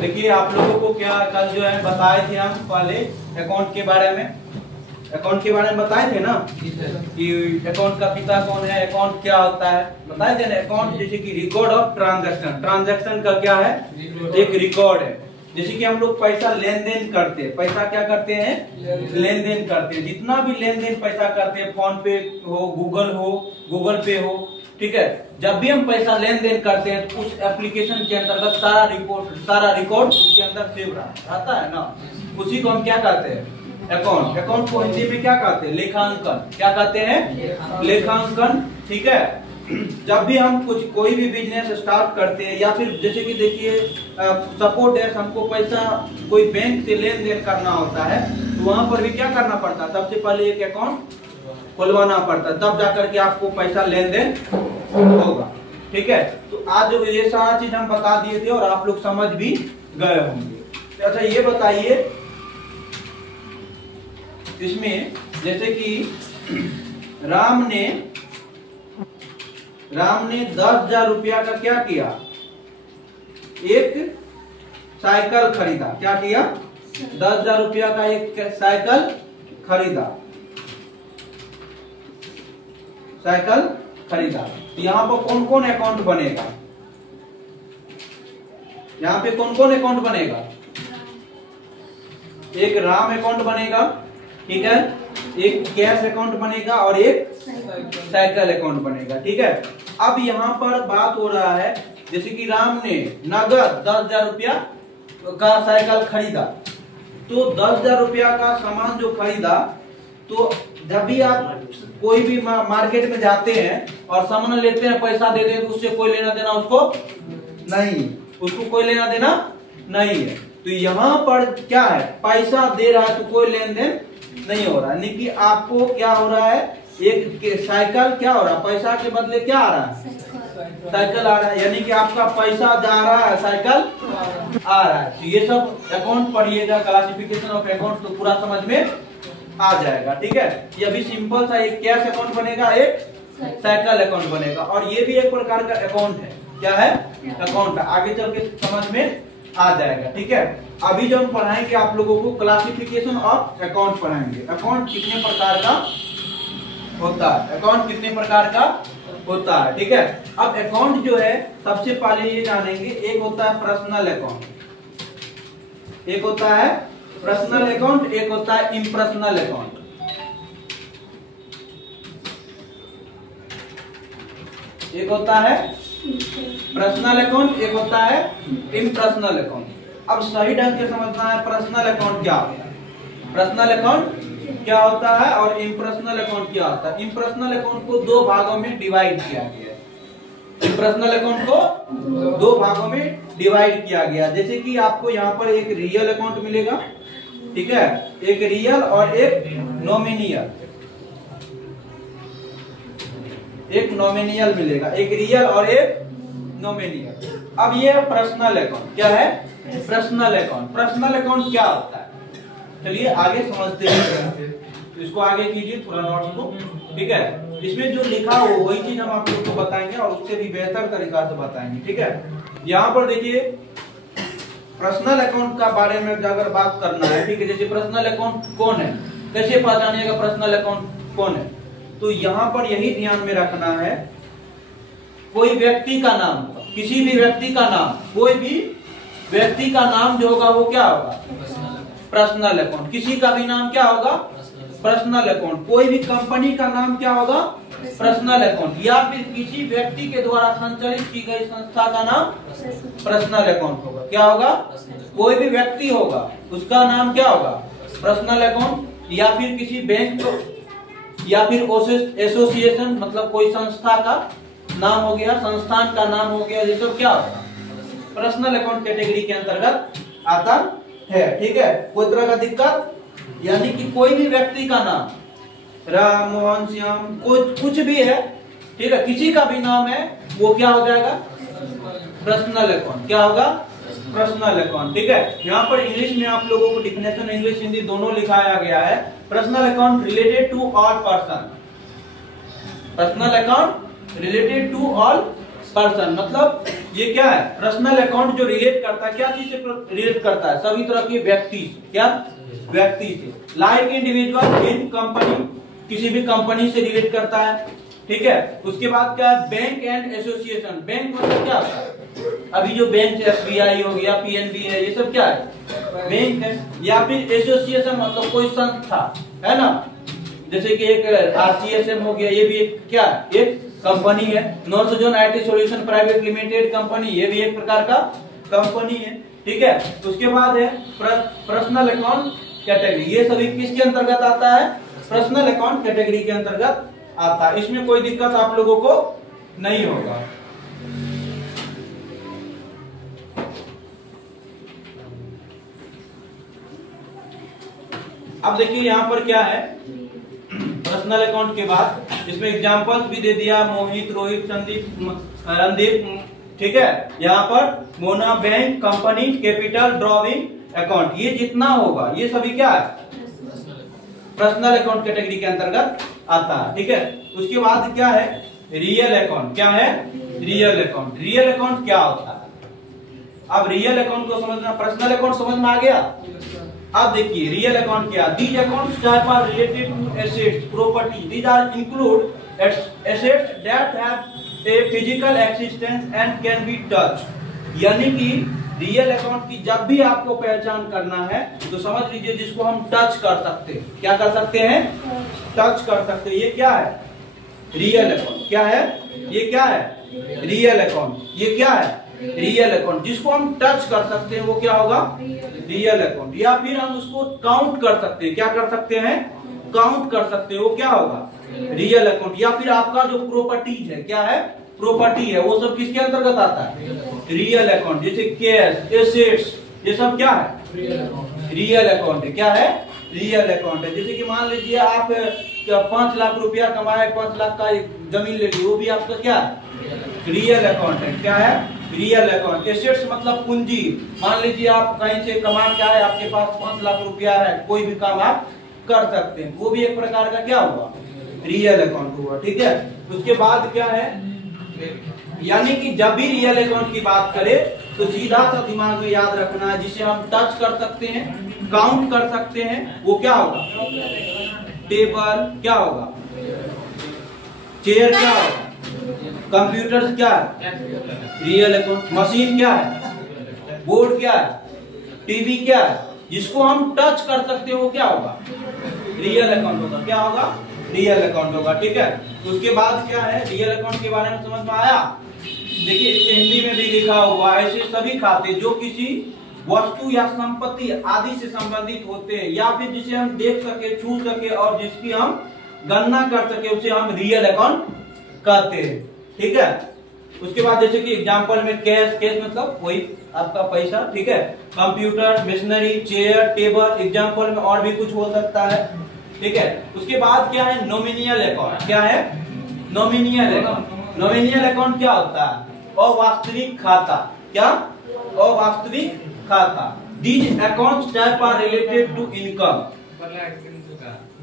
देखिए आप लोगों को क्या कल जो है बताए थे हम पहले अकाउंट के बारे में, अकाउंट के बारे में बताए थे ना कि अकाउंट का पिता कौन है, अकाउंट क्या होता है, बताए थे ना। अकाउंट जैसे कि रिकॉर्ड ऑफ ट्रांजैक्शन, ट्रांजैक्शन का क्या है, एक रिकॉर्ड है। जैसे कि हम लोग पैसा लेन देन करते हैं, पैसा क्या करते हैं, लेन देन करते हैं। जितना भी लेन देन पैसा करते हैं, फोन पे हो, गूगल पे हो, ठीक है, जब भी हम पैसा लेन देन करते हैं तो उस एप्लीकेशन के अंतर्गत सारा रिकॉर्ड उसके अंदर सेव रहता है ना, उसी को हम क्या कहते हैं, अकाउंट। अकाउंट को हिंदी में क्या कहते हैं, लेखांकन। क्या कहते हैं, लेखांकन, ठीक है। जब भी हम कोई भी बिजनेस स्टार्ट करते हैं या फिर जैसे कि देखिए सपोर्ट है, हमको पैसा कोई बैंक से लेन देन करना होता है तो वहां पर भी क्या करना पड़ता है, सबसे पहले एक अकाउंट खुलवाना पड़ता है, तब जाकर के आपको पैसा लेन देन होगा, ठीक है। तो आज ये सारा चीज हम बता दिए थे और आप लोग समझ भी गए होंगे। अच्छा ये बताइए, इसमें जैसे कि राम ने 10,000 रुपया का क्या किया, एक साइकिल खरीदा। क्या किया, 10,000 रुपया का एक साइकिल खरीदा, साइकिल खरीदा। यहाँ पर कौन कौन अकाउंट बनेगा, यहाँ पे कौन कौन अकाउंट बनेगा, एक राम अकाउंट बनेगा, ठीक है, एक कैश अकाउंट बनेगा और एक साइकिल अकाउंट बनेगा, ठीक है। अब यहाँ पर बात हो रहा है, जैसे कि राम ने नगद 10,000 रुपया का साइकिल खरीदा, तो 10,000 रुपया का सामान जो खरीदा, तो जब भी आप कोई भी मार्केट में जाते हैं और सामान लेते हैं, पैसा देते हैं, तो उससे कोई लेना देना उसको नहीं, उसको कोई लेना देना नहीं है। तो यहाँ पर क्या है, पैसा दे रहा है तो कोई लेन देन नहीं हो रहा है, यानी कि आपको क्या हो रहा है, एक साइकिल क्या हो रहा है, पैसा के बदले क्या आ रहा है, साइकिल आ रहा है, यानी कि आपका पैसा जा रहा है, साइकिल आ रहा है। तो ये सब अकाउंट पढ़िएगा, क्लासिफिकेशन ऑफ अकाउंट, तो पूरा समझ में आ जाएगा, ठीक है। ये अभी सिंपल सा एक कैश अकाउंट बनेगा, एक साइकिल अकाउंट बनेगा, और ये भी एक प्रकार का अकाउंट है। क्या है, अकाउंट है। आगे चल के समझ में आ जाएगा, ठीक है। अभी जो हम पढ़ाएंगे आप लोगों को क्लासिफिकेशन ऑफ अकाउंट पढ़ाएंगे। अकाउंट कितने प्रकार का होता है, अकाउंट कितने प्रकार का होता है, ठीक है। अब अकाउंट जो है सबसे पहले ये जानेंगे, एक होता है पर्सनल अकाउंट, एक होता है पर्सनल अकाउंट, एक होता है इम्पर्सनल अकाउंट। एक होता है पर्सनल अकाउंट, एक होता है इम्पर्सनल अकाउंट। अब सही ढंग से समझना है पर्सनल अकाउंट क्या होता है, पर्सनल अकाउंट क्या होता है और इम्पर्सनल अकाउंट क्या होता है। इम्पर्सनल अकाउंट को दो भागों में डिवाइड किया गया है, इम्पर्सनल अकाउंट को दो भागों में डिवाइड किया गया। जैसे कि आपको यहाँ पर एक रियल अकाउंट मिलेगा, ठीक है, एक रियल और एक नॉमिनियल, एक नॉमिनियल मिलेगा, एक रियल और एक नॉमिनियल। अब ये पर्सनल अकाउंट क्या है, पर्सनल अकाउंट। पर्सनल अकाउंट क्या होता है, चलिए आगे समझते हैं, तो इसको आगे कीजिए थोड़ा नोट्स को, ठीक है। इसमें जो लिखा हो वही चीज हम आप लोग को बताएंगे और उससे भी बेहतर तरीका से बताएंगे, ठीक है। यहाँ पर देखिए पर्सनल अकाउंट का बारे में अगर बात करना है, ठीक है, जैसे पर्सनल अकाउंट कौन है, कैसे पहचानिएगा पर्सनल अकाउंट कौन है, तो यहाँ पर यही ध्यान में रखना है, कोई व्यक्ति का नाम, किसी भी व्यक्ति का नाम, कोई भी व्यक्ति का नाम जो होगा वो क्या होगा, पर्सनल अकाउंट। किसी का भी नाम क्या होगा, पर्सनल अकाउंट। कोई भी कंपनी का नाम क्या होगा, पर्सनल अकाउंट। या फिर किसी व्यक्ति के द्वारा संचालित की गई संस्था का नाम पर्सनल अकाउंट होगा। क्या होगा, कोई भी व्यक्ति होगा उसका नाम क्या होगा, पर्सनल अकाउंट। या फिर किसी बैंक या फिर एसोसिएशन, मतलब कोई संस्था का नाम हो गया, संस्थान का नाम हो गया, ये सब क्या होगा, पर्सनल अकाउंट कैटेगरी के अंतर्गत आता है, ठीक है। कोई तरह का दिक्कत, यानी कि कोई भी व्यक्ति का नाम, राम, मोहन, श्याम, कुछ भी है, ठीक है, किसी का भी नाम है, वो क्या हो जाएगा, पर्सनल अकाउंट। क्या होगा, पर्सनल अकाउंट, ठीक है। यहाँ पर इंग्लिश में आप लोगों को डिफिनेशन इंग्लिश हिंदी दोनों लिखाया गया है। Personal account related to all person, personal account related to all person, मतलब ये क्या है? पर्सनल अकाउंट जो रिलेट करता है, क्या चीज से रिलेट करता है? सभी तरह के व्यक्ति, क्या व्यक्ति से, लाइक इंडिविजुअल इन कंपनी, किसी भी कंपनी से रिलेट करता है, ठीक है। उसके बाद क्या है? बैंक एंड एसोसिएशन, बैंक मतलब क्या होता है? अभी जो बैंक एसबीआई हो गया, पीएनबी है, ये सब क्या है? बैंक है। या फिर एसोसिएशन मतलब कोई संस्था है ना, जैसे कि एक आरसीएसएम हो गया, ये भी एक क्या है? एक कंपनी है। North zone IT solution private limited company, ये भी एक प्रकार का कंपनी है, ठीक है। उसके बाद है पर्सनल अकाउंट कैटेगरी, ये सभी किसके अंतर्गत आता है? पर्सनल अकाउंट कैटेगरी के अंतर्गत आता है। इसमें कोई दिक्कत आप लोगों को नहीं होगा। अब देखिए यहाँ पर क्या है, पर्सनल अकाउंट के बाद इसमें एग्जांपल्स भी दे दिया, मोहित, रोहित, संदीप, रणदीप, ठीक है। यहाँ पर Mona, bank, company, capital, drawing account, ये जितना होगा ये सभी क्या है? पर्सनल अकाउंट कैटेगरी के अंतर्गत आता है, ठीक है। उसके बाद क्या है? Real account. क्या है? Real account. रियल अकाउंट क्या होता है? अब रियल अकाउंट को समझना, पर्सनल अकाउंट समझ में आ गया। अब देखिए रियल अकाउंट क्या? These accounts type are related to assets, property, these are include assets that have a physical existence and can be touch. यानी कि रियल अकाउंट की जब भी आपको पहचान करना है तो समझ लीजिए जिसको हम टच कर सकते हैं। क्या कर सकते हैं? टच कर सकते हैं। ये क्या है? Real account. क्या है? ये क्या है? Real account. ये क्या है? Real account. जिसको हम टच कर सकते हैं वो क्या होगा? Real account. या फिर हम उसको काउंट कर सकते हैं। क्या कर सकते हैं? काउंट कर सकते हैं, वो क्या होगा? Real account. या फिर आपका जो प्रॉपर्टीज है, क्या है? प्रॉपर्टी है, वो सब किसके अंतर्गत आता है? Real account. जैसे कैश, एसेट्स, ये सब क्या है? रियल अकाउंट है। क्या है? रियल अकाउंट है। जैसे कि मान लीजिए आप 5 लाख रुपया कमाए, 5 लाख का जमीन ले ली, वो भी आपका क्या है? रियल अकाउंट है। क्या है? Real account. एसेट्स मतलब पूंजी, मान लीजिए आप कहीं से कमा के आए, आपके पास 5 लाख रुपया है, कोई भी काम आप कर सकते हैं, वो भी एक प्रकार का क्या हुआ? रियल अकाउंट हुआ, ठीक है। उसके बाद क्या है? यानी कि जब भी रियल अकाउंट की बात करें तो सीधा सा दिमाग में याद रखना है, जिसे हम टच कर सकते हैं, काउंट कर सकते हैं, वो क्या होगा? टेबल। क्या होगा? चेयर। क्या होगा? कंप्यूटर। क्या है? Real account. मशीन क्या है? बोर्ड। क्या है? टीवी। क्या है? जिसको हम टच कर सकते हैं वो क्या होगा? रियल अकाउंट होगा। क्या होगा? रियल अकाउंट होगा, ठीक है। उसके बाद क्या है? रियल अकाउंट के बारे में समझ में आया। देखिए हिंदी में भी लिखा हुआ है, ऐसे सभी खाते जो किसी वस्तु या संपत्ति आदि से संबंधित होते हैं या फिर जिसे हम देख सके, छू सके और जिसकी हम गणना कर सके, उसे हम रियल अकाउंट कहते हैं, ठीक है। उसके बाद जैसे कि एग्जांपल में कैश, कैश मतलब कोई आपका पैसा, ठीक है। Computer, machinery, chair, table, example में और भी कुछ हो सकता है, ठीक है। उसके बाद क्या है? नॉमिनियल अकाउंट। क्या है? नॉमिनियल अकाउंट। नॉमिनियल अकाउंट क्या होता है? अवास्तविक खाता। क्या? अवास्तविक खाता। These accounts type are related to income।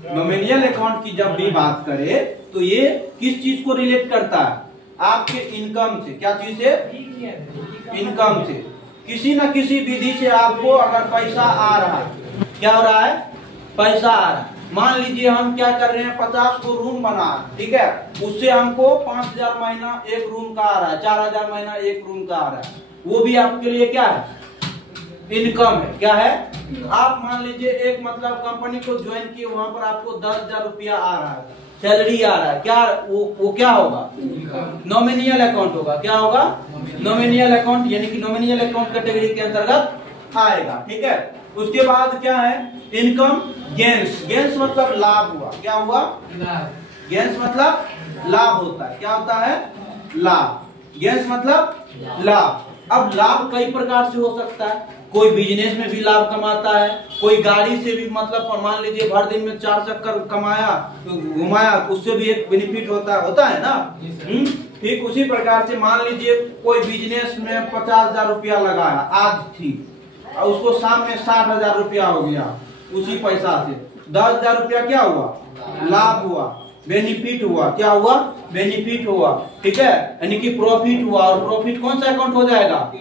Nominal account की जब भी बात करें तो ये किस चीज को रिलेट करता है? आपके इनकम से। क्या चीज से? इनकम से। किसी न किसी विधि से आपको अगर पैसा आ रहा है, क्या हो रहा है? पैसा आ रहा है। मान लीजिए हम क्या कर रहे हैं, 50 को रूम बना, ठीक है, उससे हमको 5000 महीना एक रूम का आ रहा है, 4000 महीना एक रूम का आ रहा है, वो भी आपके लिए क्या है? इनकम है। क्या है? आप मान लीजिए एक मतलब कंपनी को ज्वाइन किए, वहां पर आपको 10,000 रुपया आ रहा है, सैलरी आ रहा है, क्या वो क्या होगा? नॉमिनियल अकाउंट होगा। क्या होगा? नॉमिनियल अकाउंट, यानी कि नॉमिनियल अकाउंट कैटेगरी के अंतर्गत आएगा, ठीक है। उसके बाद क्या है? Income gains. गेन्स मतलब लाभ हुआ। क्या हुआ? गेन्स मतलब लाभ होता है। क्या होता है? लाभ। गेन्स मतलब लाभ। अब लाभ कई प्रकार से हो सकता है, कोई बिजनेस में भी लाभ कमाता है, कोई गाड़ी से भी, मतलब मान लीजिए भर दिन में 4 चक्कर कमाया, घुमाया, उससे भी एक बेनिफिट होता है ना। ठीक उसी प्रकार से मान लीजिए कोई बिजनेस में 50,000 रुपया लगाया आज थी, और उसको शाम में 60,000 रुपया हो गया, उसी पैसा से 10,000 रुपया क्या हुआ? लाभ हुआ। बेनिफिट हुआ, क्या हुआ, बेनिफिट हुआ, ठीक है, यानी कि प्रॉफिट हुआ। और प्रॉफिट कौन सा अकाउंट हो जाएगा,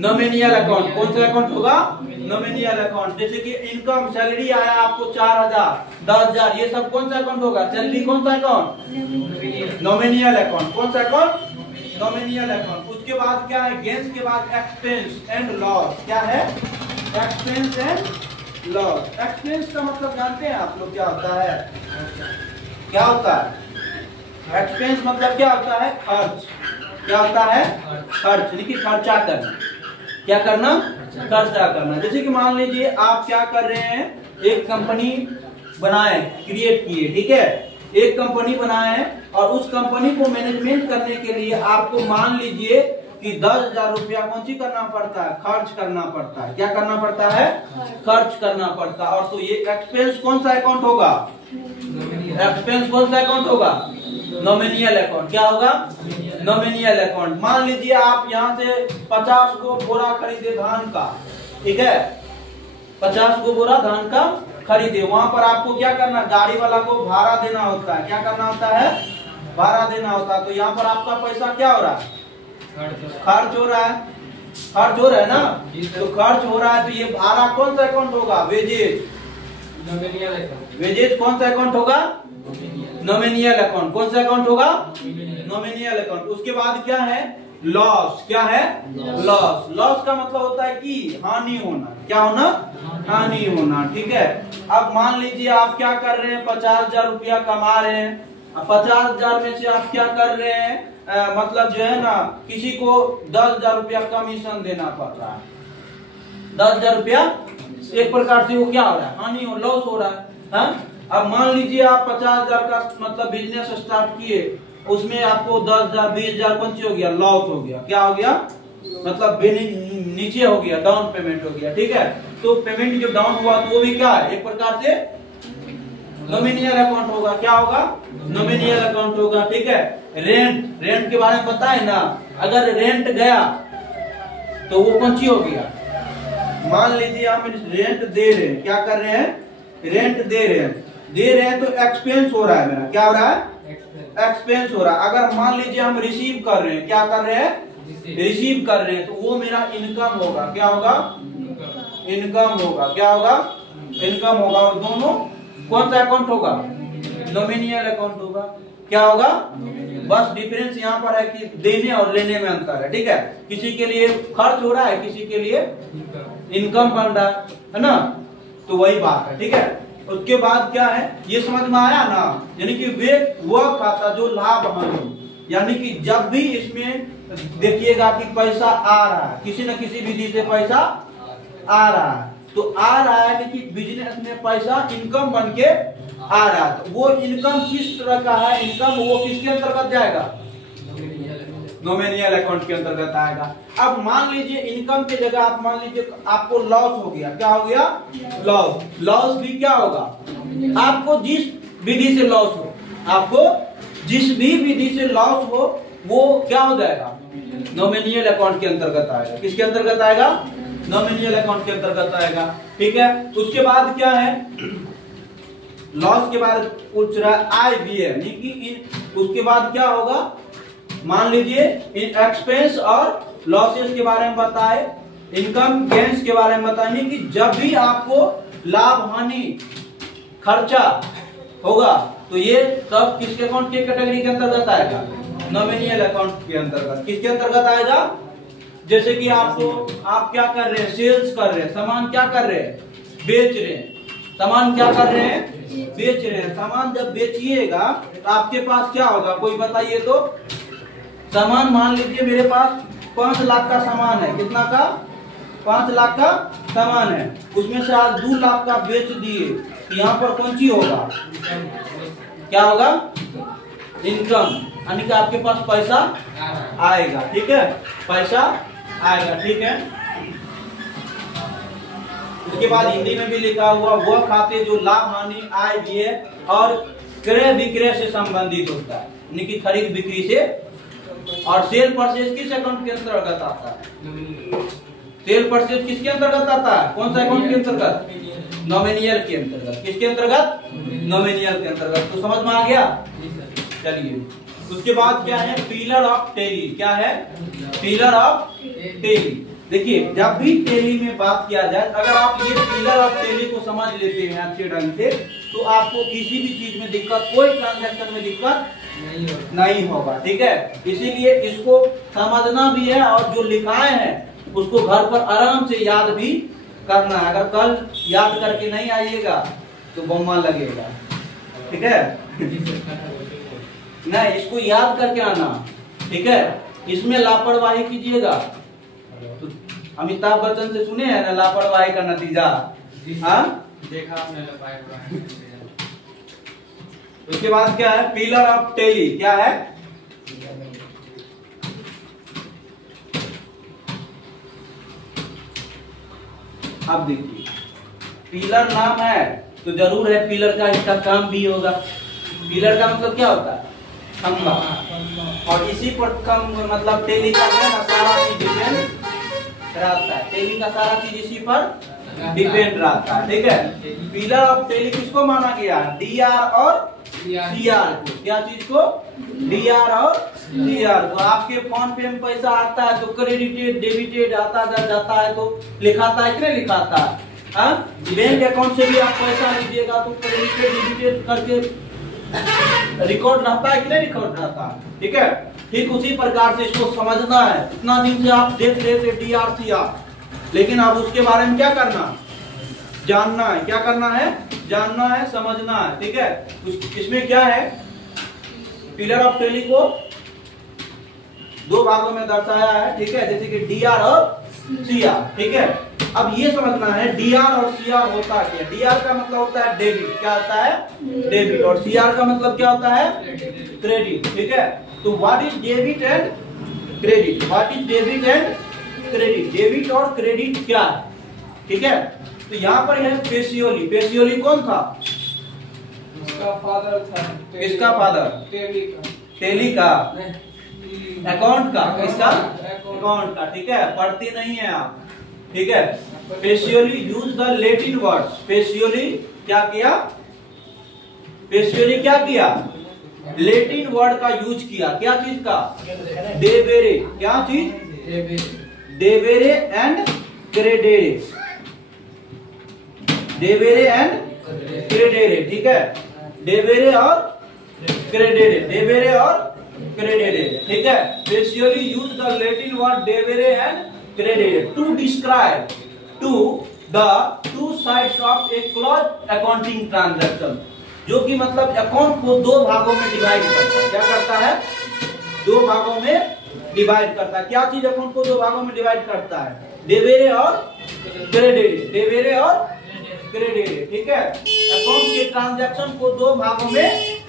नॉमिनियल अकाउंट। कौन सा अकाउंट होगा, नॉमिनियल अकाउंट। जैसे कि इनकम, सैलरी आया आपको 4000, 10000, ये सब कौन सा अकाउंट होगा, सैलरी कौन सा अकाउंट, नॉमिनियल अकाउंट। कौन सा अकाउंट, नॉमिनियल अकाउंट। उसके बाद क्या है, गेन्स के बाद एक्सपेंस एंड लॉस। क्या है, एक्सपेंस एंड लॉस। एक्सपेंस का मतलब जानते हैं आप लोग क्या होता है, क्या होता है एक्सपेंस मतलब क्या होता है, खर्च। क्या होता है, खर्च, यानी कि खर्चा करना। क्या करना, खर्चा करना। जैसे कि मान लीजिए आप क्या कर रहे हैं, एक कंपनी बनाए, क्रिएट किए, ठीक है, एक कंपनी बनाए हैं और उस कंपनी को मैनेजमेंट करने के लिए आपको मान लीजिए कि 10,000 रुपया कौन सी करना पड़ता है, खर्च करना पड़ता है। क्या करना पड़ता है, खर्च करना पड़ता है। और तो ये एक्सपेंस कौन सा अकाउंट होगा, एक्सपेंस कौन सा अकाउंट होगा, नॉमिनियल अकाउंट। क्या होगा, नॉमिनियल अकाउंट। मान लीजिए आप यहाँ से 50 को बोरा खरीदे धान का, ठीक है, 50 को बोरा धान का खरीदे। वहां पर आपको क्या करना, गाड़ी वाला को भाड़ा देना होता है। क्या करना होता है, भाड़ा देना होता है। तो यहाँ पर आपका पैसा क्या हो रहा है, खर्च हो रहा है, खर्च हो रहा है ना। तो खर्च हो रहा है, तो ये भाड़ा कौन सा अकाउंट होगा, वेजेज। वेजेज कौन सा अकाउंट होगा, नॉमिनियल अकाउंट। कौन सा अकाउंट होगा, नॉमिनियल अकाउंट। उसके बाद क्या है, लॉस। क्या है, लॉस। लॉस का मतलब होता है कि हानि होना। क्या होना, हानि होना, ठीक है। अब मान लीजिए आप क्या कर रहे हैं, 50,000 रुपया कमा रहे हैं। 50,000 में से आप क्या कर रहे हैं, मतलब जो है ना, किसी को 10,000 रुपया कमीशन देना पड़ रहा है। 10,000 रुपया एक प्रकार से वो क्या हो रहा है, हानि हो, लॉस हो रहा है, हाँ? अब मान लीजिए आप 50,000 का मतलब बिजनेस स्टार्ट किए, उसमें आपको 10,000 20,000 कौन सी हो गया, लॉस हो गया। क्या हो गया, मतलब नीचे हो गया, डाउन पेमेंट हो गया, ठीक है। तो पेमेंट जो डाउन हुआ तो वो भी क्या है, एक प्रकार से नॉमिनियल अकाउंट होगा। क्या होगा, नॉमिनियल अकाउंट होगा, ठीक है। रेंट, रेंट के बारे में पता है ना, अगर रेंट गया तो वो कौन सी हो गया, मान लीजिए हम रेंट दे रहे हैं, क्या कर रहे हैं, रेंट दे रहे हैं, तो एक्सपेंस हो रहा है मेरा। क्या हो रहा है, एक्सपेंस हो रहा है। अगर मान लीजिए हम रिसीव कर रहे हैं, क्या कर रहे हैं, रिसीव कर रहे हैं, तो वो मेरा इनकम होगा। क्या होगा, इनकम होगा। क्या होगा, इनकम होगा। और दोनों कौन सा अकाउंट होगा, नॉमिनियल अकाउंट होगा। क्या होगा, बस डिफरेंस यहाँ पर है कि देने और लेने में अंतर है, ठीक है। किसी के लिए खर्च हो रहा है, किसी के लिए इनकम बन रहा है ना, तो वही बात है, ठीक है। उसके बाद क्या है, ये समझ में आया ना, यानी कि वे वह खाता जो लाभ हानि, यानी कि जब भी इसमें देखिएगा कि पैसा आ रहा है, किसी न किसी विधि से पैसा आ रहा है, तो आ रहा है, यानी कि बिजनेस में पैसा इनकम बन के आ रहा है। तो वो इनकम किस तरह का है, इनकम वो किसके अंतर्गत जाएगा, नॉमिनियल अकाउंट के अंतर्गत आएगा। अब मान लीजिए इनकम की जगह आप मान लीजिए आपको लॉस हो गया। क्या हो गया, लॉस। लॉस भी क्या होगा, आपको जिस विधि से लॉस हो, आपको जिस भी विधि से लॉस हो, वो क्या हो जाएगा, नॉमिनियल अकाउंट के अंतर्गत आएगा। किसके अंतर्गत आएगा, नॉमिनियल अकाउंट के अंतर्गत आएगा, ठीक है। उसके बाद क्या है, लॉस के बाद पूछ रहा है आय भी है, नहीं कि उसके बाद क्या होगा, मान लीजिए एक्सपेंस और लॉसेस के बारे में बताए, इनकम गेन्स के बारे में बताए, कि जब भी आपको लाभ हानि खर्चा होगा तो ये सब किसके अकाउंट के कैटेगरी के अंतर्गत आएगा, नॉमिनियल अकाउंट के अंतर्गत। किसके अंतर्गत आएगा, जैसे कि आपको आप क्या कर रहे हैं, सेल्स कर रहे हैं, सामान क्या कर रहे हैं, बेच रहे हैं, सामान क्या कर रहे हैं, बेच रहे हैं। सामान जब बेचिएगा तो आपके पास क्या होगा, कोई बताइए तो। सामान मान लीजिए मेरे पास 5 लाख का सामान है, कितना का, 5 लाख का सामान है, उसमें से आज 2 लाख का बेच दिए, यहाँ पर कौन सी होगा, क्या होगा, इनकम, यानी कि आपके पास पैसा आएगा, ठीक है, पैसा आएगा, ठीक है। उसके बाद हिंदी में भी लिखा हुआ, वह खाते जो लाभ हानि आय व्यय और क्रय विक्रय से संबंधित होता है, यानी कि खरीद बिक्री से। और सेल परचेज किस अकाउंट के अंतर्गत आता है, सेल परचेज किसके अंतर्गत आता है, कौन सा अकाउंट के अंतर्गत, नॉमिनियल के अंतर्गत। किसके अंतर्गत? नॉमिनियल के अंतर्गत। तो समझ में आ गया? चलिए उसके बाद क्या है? Pillar of Tally. क्या है? Pillar of Tally. देखिए जब भी टेली में बात किया जाए, अगर आप ये पिलर ऑफ टेली को समझ लेते हैं अच्छे ढंग से, तो आपको किसी भी चीज में दिक्कत, कोई ट्रांजैक्शन में दिक्कत नहीं होगा। ठीक है, इसीलिए इसको समझना भी है और जो लिखाए हैं उसको घर पर आराम से याद भी करना है। अगर कल याद करके नहीं आइएगा तो बम्मा लगेगा। ठीक है नहीं, इसको याद करके आना। ठीक है, इसमें लापरवाही कीजिएगा तो अमिताभ बच्चन से सुने हैं ना, लापरवाही का नतीजा। हाँ देखा आपने। उसके बाद क्या है? Pillar of Tally. क्या है? अब देखिए, पिलर नाम है तो जरूर है पिलर का इसका काम भी होगा। पिलर का मतलब क्या होता है? खंभा। और इसी पर कम मतलब टेली का है ना, सारा चीज डिपेंड रहता है। टेली का सारा चीज इसी पर डिपेंड रहता है। ठीक है, पिलर ऑफ टेली किसको माना गया? डीआर और सीआर को। क्या चीज को? डीआर और सीआर को। आपके फोन पे में पैसा आता है तो क्रेडिटेड डेबिटेड आता जाता है तो लिखाता है कि नहीं लिखाता है? हाँ, बैंक अकाउंट से भी आप पैसा लीजिएगा तो क्रेडिटेड डेबिटेड करके रिकॉर्ड रहता है कि नहीं रिकॉर्ड रहता है? ठीक है, ठीक उसी प्रकार से इसको समझना है। इतना दिन से आप देख रहे थे डीआर सीआर, लेकिन अब उसके बारे में क्या करना? जानना है। क्या करना है? जानना है, समझना है। ठीक है, इसमें क्या है? पिलर ऑफ टेली को दो भागों में दर्शाया है। ठीक है, जैसे कि डीआर और सीआर। ठीक है, अब ये समझना है डीआर और सीआर होता क्या? डीआर का मतलब होता है डेबिट। क्या होता है? डेबिट। और सीआर का मतलब क्या होता है? क्रेडिट। ठीक है, तो what is debit and credit? What is debit and credit? Debit और क्रेडिट क्या है? ठीक है, तो यहाँ पर है पेशियोली। पेशियोली कौन था? इसका फादर था। किसका फादर? टेली का। अकाउंट का। किसका? अकाउंट का। ठीक है, पढ़ती नहीं है आप। ठीक है, Pacioli use the Latin words. पेशियोली क्या किया? पेशियोली क्या किया? लैटिन वर्ड का यूज किया। क्या चीज का? डेबेरे। क्या चीज? डेबेरे एंड क्रेडेरे। डेबेरे एंड क्रेडेरे। ठीक है, डेबेरे और क्रेडेरे। डेबेरे और क्रेडेरे। ठीक है, Pacioli use the Latin word debere and credere to describe to the two sides of a close accounting transaction. जो कि मतलब अकाउंट को दो भागों में डिवाइड करता है। क्या करता है? दो भागों में डिवाइड करता है। क्या चीज अकाउंट को दो भागों में डिवाइड करता है? डेबेरे और क्रेडेरे। डेबेरे और क्रेडेरे। ठीक है, अकाउंट के ट्रांजैक्शन को दो भागों में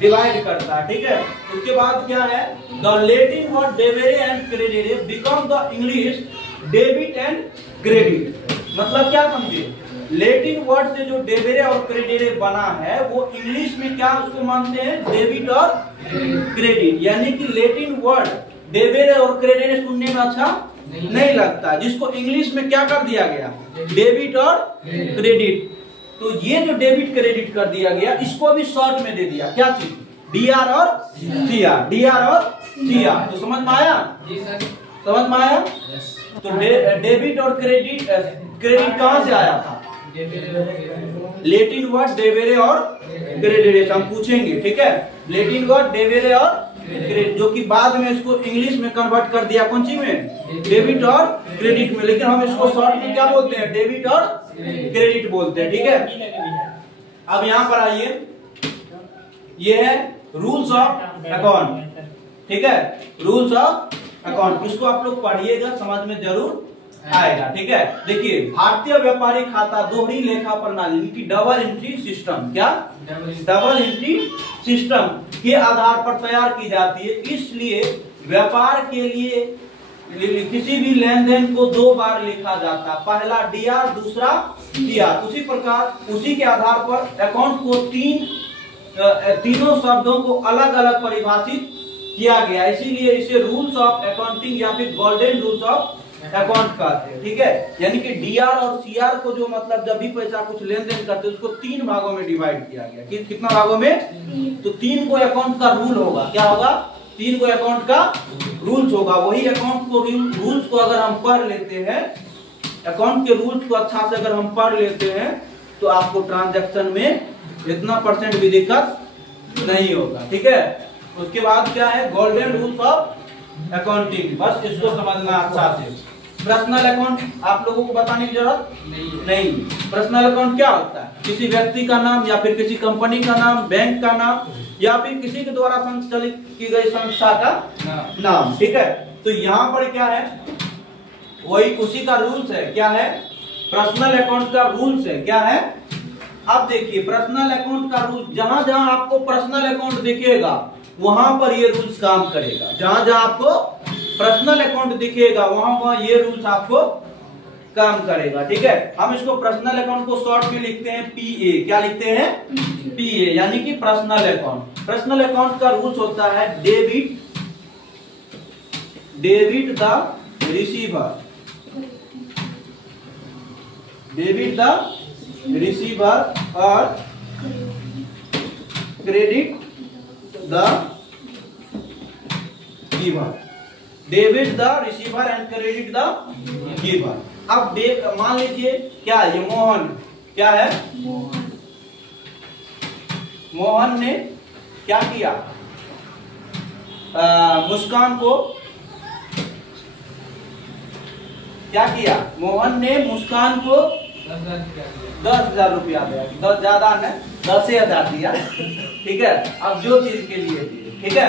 डिवाइड करता है। ठीक है, उसके बाद क्या है? The Latin word debere and credere become the English debit and credit. मतलब क्या समझे? लैटिन वर्ड से जो डेबेरे और क्रेडेरे बना है वो इंग्लिश में क्या उसको मानते हैं? डेबिट और क्रेडिट। यानी कि लैटिन वर्ड डेबेरे और क्रेडेरे सुनने में अच्छा नहीं लगता, जिसको इंग्लिश में क्या कर दिया गया? डेबिट और क्रेडिट। तो ये जो डेबिट क्रेडिट कर दिया गया, इसको भी शॉर्ट में दे दिया। क्या चीज? डीआर और सीआर। डीआर और सीआर। तो समझ में आया? समझ में आया? तो डेबिट और क्रेडिट, क्रेडिट कहां से आया था? लैटिन वर्ड डेबेरे और क्रेडेरे। हम पूछेंगे। ठीक है, लैटिन वर्ड डेबेरे और क्रेडिट, जो कि बाद में इसको इंग्लिश में कन्वर्ट कर दिया। कौन सी में? डेबिट और क्रेडिट में। लेकिन हम इसको शॉर्ट में क्या बोलते हैं? डेबिट और क्रेडिट बोलते हैं। ठीक है, अब यहां पर आइए, ये है रूल्स ऑफ अकाउंट। ठीक है, रूल्स ऑफ अकाउंट, इसको आप लोग पढ़िएगा, समझ में जरूर आएगा। ठीक है, देखिए भारतीय व्यापारी खाता दोहरी लेखा प्रणाली की डबल एंट्री सिस्टम। क्या? डबल एंट्री सिस्टम के आधार पर तैयार की जाती है। इसलिए व्यापार के लिए किसी भी लेन देन को दो बार लिखा जाता है। पहला डीआर, दूसरा सीआर। उसी प्रकार उसी के आधार पर अकाउंट को तीनों शब्दों को अलग अलग परिभाषित किया गया। इसीलिए इसे रूल्स ऑफ अकाउंटिंग या फिर गोल्डन रूल्स ऑफ अकाउंट कहते हैं, ठीक है। यानी कि डीआर और सीआर को जो मतलब जब भी पैसा कुछ लेन देन करते हैं उसको 3 भागों में डिवाइड किया गया। कितना भागों में? तो 3 को अकाउंट का रूल होगा, क्या होगा? 3 को अकाउंट का रूल्स होगा। वही अकाउंट को रूल्स को अगर हम पढ़ लेते हैं, अकाउंट के रूल्स को अच्छा से अगर हम पढ़ लेते हैं तो आपको ट्रांजैक्शन में इतना % भी दिक्कत नहीं होगा, ठीक है। उसके बाद क्या है? गोल्डन रूल्स ऑफ अकाउंटिंग, बस इसको समझना अच्छा से। पर्सनल अकाउंट आप लोगों को बताने की जरूरत नहीं। पर्सनल अकाउंट क्या होता है? किसी व्यक्ति का नाम या फिर किसी कंपनी का नाम, बैंक का नाम या फिर किसी के द्वारा संचालित की गई संस्था का नाम, ठीक है। तो यहाँ पर क्या है? वही उसी का रूल्स है, क्या है? पर्सनल अकाउंट का रूल्स है, क्या है? अब देखिए पर्सनल अकाउंट का रूल, जहां जहां आपको पर्सनल अकाउंट दिखेगा वहां पर ये रूल्स काम करेगा। जहां जहां आपको पर्सनल अकाउंट दिखेगा वहां वहां ये रूल्स आपको काम करेगा, ठीक है। हम इसको पर्सनल अकाउंट को शॉर्ट में लिखते हैं पीए। क्या लिखते हैं? पीए, यानी कि पर्सनल अकाउंट। पर्सनल अकाउंट का रूल्स होता है debit the receiver, debit the receiver और credit the giver. Debit the receiver and credit the giver. अब मान लीजिए क्या ये मोहन, क्या है? मोहन ने क्या किया? मुस्कान को क्या किया? मोहन ने मुस्कान को 10,000 रुपया दिया। 10 ज्यादा है, 10,000 दिया, ठीक है। अब जो चीज के लिए दिए, ठीक है,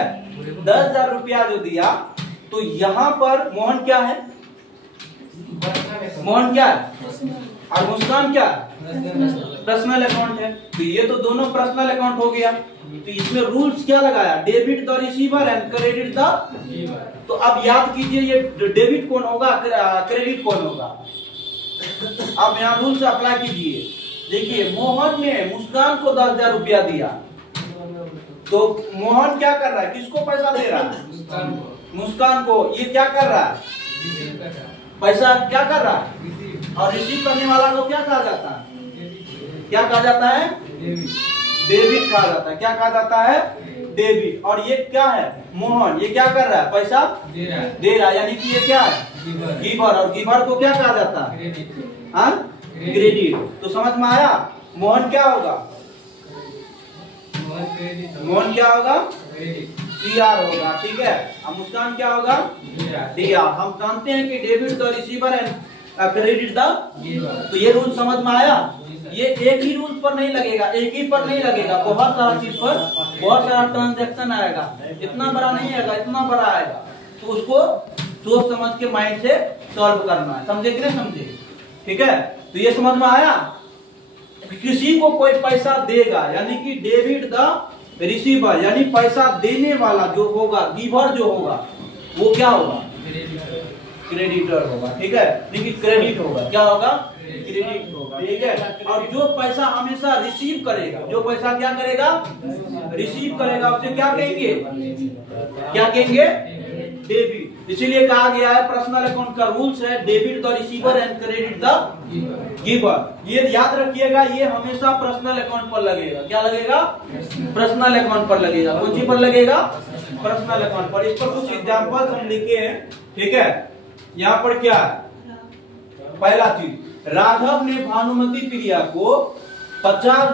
10,000 रुपया जो दिया, तो यहाँ पर मोहन क्या है? मोहन क्या है? और मुस्कान क्या है? पर्सनल अकाउंट है। तो ये तो दोनों पर्सनल अकाउंट हो गया। तो इसमें रूल्स क्या लगाया? Debit the receiver and credit the giver. तो अब याद कीजिए ये डेबिट कौन होगा, क्रेडिट कौन होगा? अब यहाँ रूल्स अप्लाई कीजिए। देखिए मोहन ने मुस्कान को 10,000 रुपया दिया, तो मोहन क्या कर रहा है? किसको पैसा दे रहा है? मुस्कान को। ये क्या कर रहा है? पैसा क्या कर रहा है? और रिसीव करने वाला को क्या कहा जाता है? क्या कहा जाता है? डेबिट कहा जाता है। क्या कहा जाता है? डेबिट। और ये क्या है? मोहन ये क्या कर रहा है? पैसा दे रहा है, यानी कि ये क्या है? गिवर। और गिवर को क्या कहा जाता है? क्रेडिट। तो समझ में आया? मोहन क्या होगा? मोहन क्या होगा? सीआर होगा, ठीक है। अब मुस्कान क्या होगा? डीआर। हम जानते हैं कि debit the receiver and credit the giver. तो ये रूल समझ में आया? ये एक ही रूल पर नहीं लगेगा, एक ही पर नहीं लगेगा, बहुत सारा चीज पर बहुत सारा ट्रांजैक्शन आएगा। इतना बड़ा नहीं आएगा, इतना बड़ा आएगा। तो उसको सोच समझ के माइंड से सॉल्व करना है। समझे कि नहीं समझे? ठीक है। तो ये समझ में आया? किसी को कोई पैसा देगा यानी कि डेबिट द रिसीवर, यानी पैसा देने वाला जो होगा, गिवर जो होगा, वो क्या होगा? क्रेडिटर होगा, ठीक है। देखिए क्रेडिट होगा, क्या होगा? क्रेडिट होगा, ठीक है। और जो पैसा हमेशा रिसीव करेगा, जो पैसा क्या करेगा? रिसीव करेगा, उसे क्या कहेंगे? क्या कहेंगे? डेबिट। इसीलिए कहा गया है पर्सनल अकाउंट का रूल्स है debit the receiver and credit the giver. ये याद रखिएगा, ये हमेशा पर्सनल अकाउंट पर लगेगा। क्या लगेगा? पर्सनल अकाउंट पर लगेगा। कौन सी पर लगेगा? पर्सनल अकाउंट पर। इस पर कुछ एग्जांपल्स हम लिखे हैं, ठीक है। यहाँ पर क्या है? पहला चीज, राघव ने भानुमति प्रिया को 50,000